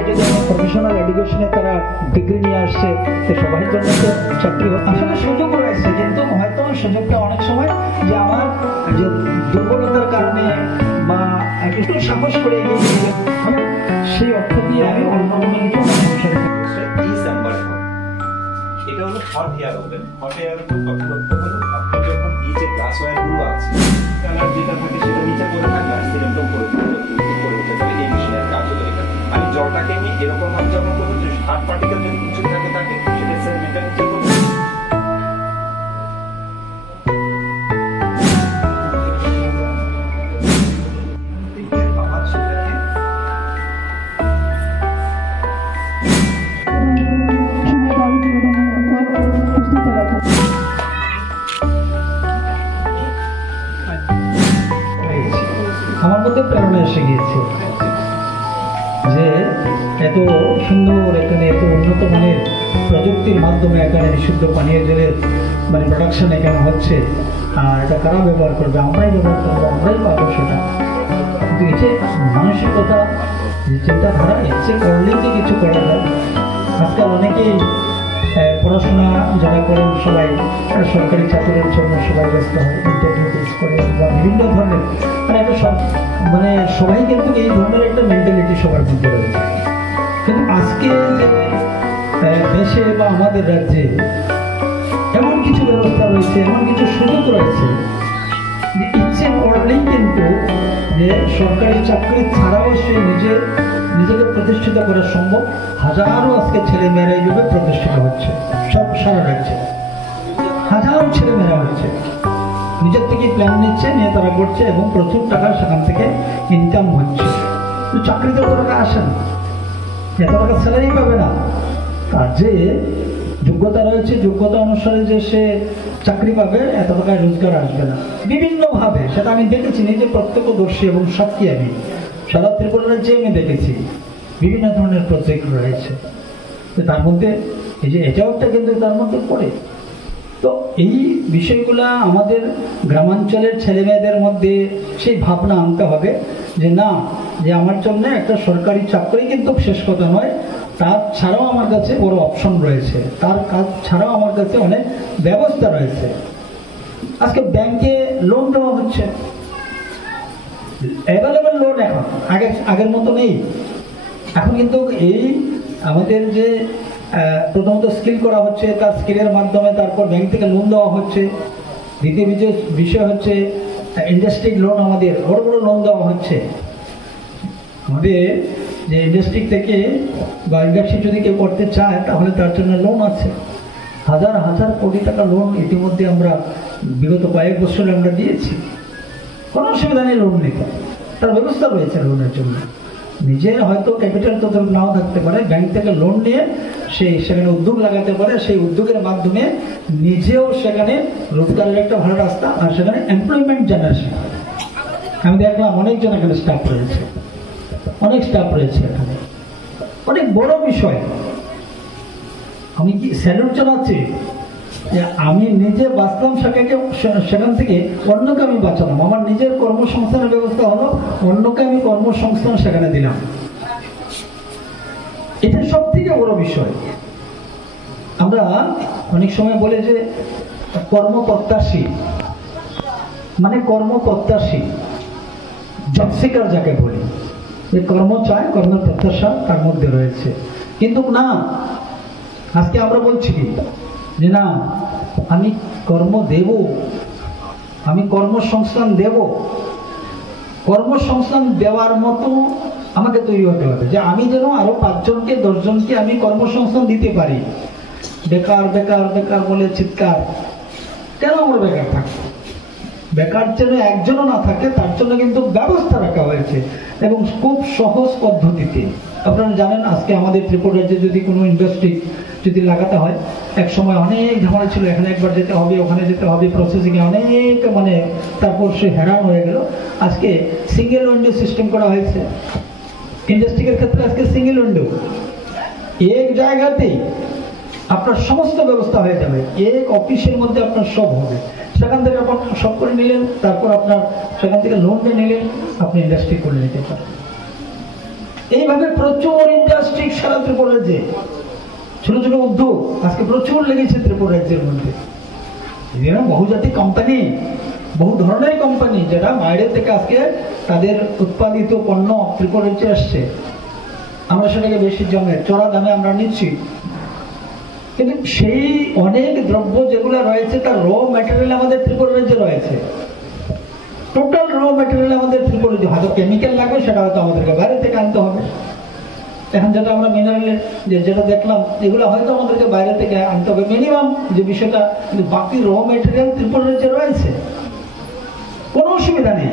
এটা যেমন প্রফেশনাল এডুকেশনে তারা ডিগ্রি নিয়ে আসছে, তো সবার জন্য তো চাকরি আসলে সুযোগ রয়েছে, কিন্তু হয়তো সুযোগটা অনেক সময় যে আমার যে দুর্বলতার কারণে বা একটু সাহস করে এগিয়ে গিয়ে সেই অর্থ দিয়ে আমি অন্য কোনো কিছু এটা হলো hot air oven. Hot air oven কথা বলতে হলো আপনি যখন এই যে গ্লাস ওয়্যার গুলো আছে কালার যেটা থাকে সেটা নিচে পড়ে থাকে আর এরকম করে উঠতে পারে এই মেশিনের কার্যকারিতা। আমি জলটাকে নিয়ে এরকম ভাবে যখন করবো যে হার্ড পার্টিকেল যদি কিছু থাকে সেটা সেন্টিমিটার নিচে করবো। আমার মধ্যে প্রেরণা এসে গিয়েছে যে এত সুন্দর এখানে এত উন্নত মানের প্রযুক্তির মাধ্যমে এখানে বিশুদ্ধ পানীয় জলের মানে প্রোডাকশন এখানে হচ্ছে, আর এটা কারা ব্যবহার করবে? আমরাই ব্যবহার করবো, আমরাই পাবো সেটা। কিন্তু এই যে মানসিকতা, যে চিন্তাধারা, ইচ্ছে করলেই যে কিছু করা যায়। আজকাল অনেকেই পড়াশোনা যারা করেন সবাই সরকারি চাকরির জন্য সবাই ব্যস্ত হয়, ইন্টারভিউ ফেস করে বা বিভিন্ন ধরনের মানে একটা সব মানে সবাই কিন্তু এই ধরনের একটা মেন্টালিটি সবার মধ্যে রয়েছে। কিন্তু আজকে যে দেশে বা আমাদের রাজ্যে এমন কিছু ব্যবস্থা রয়েছে, এমন কিছু সুযোগ রয়েছে যে ইচ্ছে করলেই কিন্তু যে সরকারি চাকরি ছাড়াও সে নিজেকে প্রতিষ্ঠিত করা সম্ভব। হাজারো আজকে ছেলে মেয়েরা এইভাবে প্রতিষ্ঠিত হচ্ছে সব সারা রাজ্যে, হাজারো ছেলে মেয়েরা হচ্ছে, নিজের থেকে প্ল্যান নিচ্ছে, নিয়ে তারা করছে এবং প্রচুর টাকা সেখান থেকে ইনকাম হচ্ছে। চাকরিতে অত টাকা আসে না, এত টাকা স্যালারি পাবে না। তার যে যোগ্যতা রয়েছে, যোগ্যতা অনুসারে যে সে চাকরি পাবে, এত টাকায় রোজগার আসবে না। বিভিন্নভাবে সেটা আমি দেখেছি, নিজে প্রত্যক্ষদর্শী এবং সাক্ষী। আমি সারা ত্রিপুরা রাজ্যে আমি দেখেছি বিভিন্ন ধরনের প্রজেক্ট রয়েছে। তার মধ্যে এই যে এটাও একটা কিন্তু তার মধ্যে পড়ে। তো এই বিষয়গুলা আমাদের গ্রামাঞ্চলের ছেলে মেয়েদের মধ্যে সেই ভাবনা আনতে হবে যে না, যে আমার জন্য একটা সরকারি চাকরি কিন্তু শেষ কথা নয়, তার ছাড়াও আমার কাছে বড় অপশন রয়েছে, তার কাজ ছাড়াও আমার কাছে অনেক ব্যবস্থা রয়েছে। আজকে ব্যাংকে লোন দেওয়া হচ্ছে, অ্যাভেলেবল লোন এখন আগের মতো নেই। এখন কিন্তু এই আমাদের যে প্রথমত স্কিল করা হচ্ছে, তার স্কিলের মাধ্যমে তারপর ব্যাংক থেকে লোন দেওয়া হচ্ছে। দ্বিতীয় বিষয় হচ্ছে ইন্ডাস্ট্রিক লোন, আমাদের বড় বড় লোন দেওয়া হচ্ছে। আমাদের যে ইন্ডাস্ট্রি থেকে বা ইন্ডাস্ট্রি যদি কেউ করতে চায় তাহলে তার জন্য লোন আছে, হাজার হাজার কোটি টাকা লোন ইতিমধ্যে আমরা বিগত কয়েক বছরে আমরা দিয়েছি। কোনো অসুবিধা নেই লোন নিতে, তার ব্যবস্থা রয়েছে লোনের জন্য। নিজের হয়তো ক্যাপিটাল তো নাও থাকতে পারে, ব্যাংক থেকে লোন নিয়ে সেখানে উদ্যোগ লাগাতে পারে, সেই উদ্যোগের মাধ্যমে নিজেও সেখানে রোজগারের একটা ভালো রাস্তা, আর সেখানে এমপ্লয়মেন্ট জেনারেশন। আমি দেখলাম অনেকজন এখানে স্টাফ রয়েছে, অনেক স্টাফ রয়েছে এখানে, অনেক বড় বিষয়। আমি কি স্যালুট জানাচ্ছি যে আমি নিজে বাঁচলাম সেখান থেকে অন্যকে আমি বাঁচালাম। আমার নিজের কর্মসংস্থানের ব্যবস্থা হলো, অন্যকে আমি কর্মসংস্থান সেখানে দিলাম। এটা সব থেকে বড় বিষয়। আমরা অনেক সময় বলে যে কর্মপ্রত্যাশী, মানে কর্মপ্রত্যাশী জব সিকার যাকে বলি, যে কর্ম চায়, কর্মের প্রত্যাশা তার মধ্যে রয়েছে। কিন্তু না, আজকে আমরা বলছি কি যে না, আমি কর্ম দেব, আমি কর্মসংস্থান দেব। কর্মসংস্থান দেওয়ার মতো আমাকে তৈরি হতে হবে যে আমি যেন আরো 5 জনকে 10 জনকে আমি কর্মসংস্থান দিতে পারি। বেকার বেকার বেকার বলে চিৎকার, কেন আমরা বেকার থাকবো? বেকার যেন একজনও না থাকে তার জন্য কিন্তু ব্যবস্থা রাখা হয়েছে এবং খুব সহজ পদ্ধতিতে। আপনারা জানেন আজকে আমাদের ত্রিপুরা রাজ্যে যদি কোনো ইন্ডাস্ট্রি যদি লাগাতে হয়, এক সময় অনেক ঝামেলা ছিল, এখানে একবার যেতে হবে, ওখানে যেতে হবে, প্রসেসিংয়ে অনেক মানে তারপর সে হ্যারান হয়ে গেল। আজকে সিঙ্গেল উইন্ডো সিস্টেম করা হয়েছে ইন্ডাস্ট্রির ক্ষেত্রে। আজকে সিঙ্গেল উইন্ডো, এক জায়গাতেই আপনার সমস্ত ব্যবস্থা হয়ে যাবে, এক অফিসের মধ্যে আপনার সব হবে। সেখান থেকে আপনি সব করে নিলেন, তারপর আপনার সেখান থেকে লোন নিয়ে নিলেন, আপনি ইন্ডাস্ট্রি করে নিতে পারেন। এইভাবে প্রচুর ইন্ডাস্ট্রি সারা ত্রিপুরা রাজ্যে, ছোট ছোট উদ্যোগ আজকে প্রচুর লেগেছে ত্রিপুরা রাজ্যের মধ্যে। বহুজাতিক কোম্পানি, বহু ধরনের কোম্পানি যারা বাইরে থেকে আজকে তাদের উৎপাদিত পণ্য ত্রিপুরা রাজ্যে আসছে। আমরা সেটাকে বেশি চড়া দামে আমরা নিচ্ছি, কিন্তু সেই অনেক দ্রব্য যেগুলো রয়েছে তার র ম্যাটেরিয়াল আমাদের ত্রিপুরা রাজ্যে রয়েছে। টোটাল র ম্যাটেরিয়াল আমাদের ত্রিপুরা রাজ্যে, হয়তো কেমিক্যাল লাগবে সেটা হয়তো আমাদেরকে বাইরে থেকে আনতে হবে। এখন যেটা আমরা মিনারেলের যেটা দেখলাম, এগুলো হয়তো আমাদেরকে বাইরে থেকে আনতে হবে মিনিমাম যে বিষয়টা, কিন্তু বাকি র ম্যাটেরিয়াল ত্রিপুরা রাজ্যে রয়েছে, কোনো অসুবিধা নেই।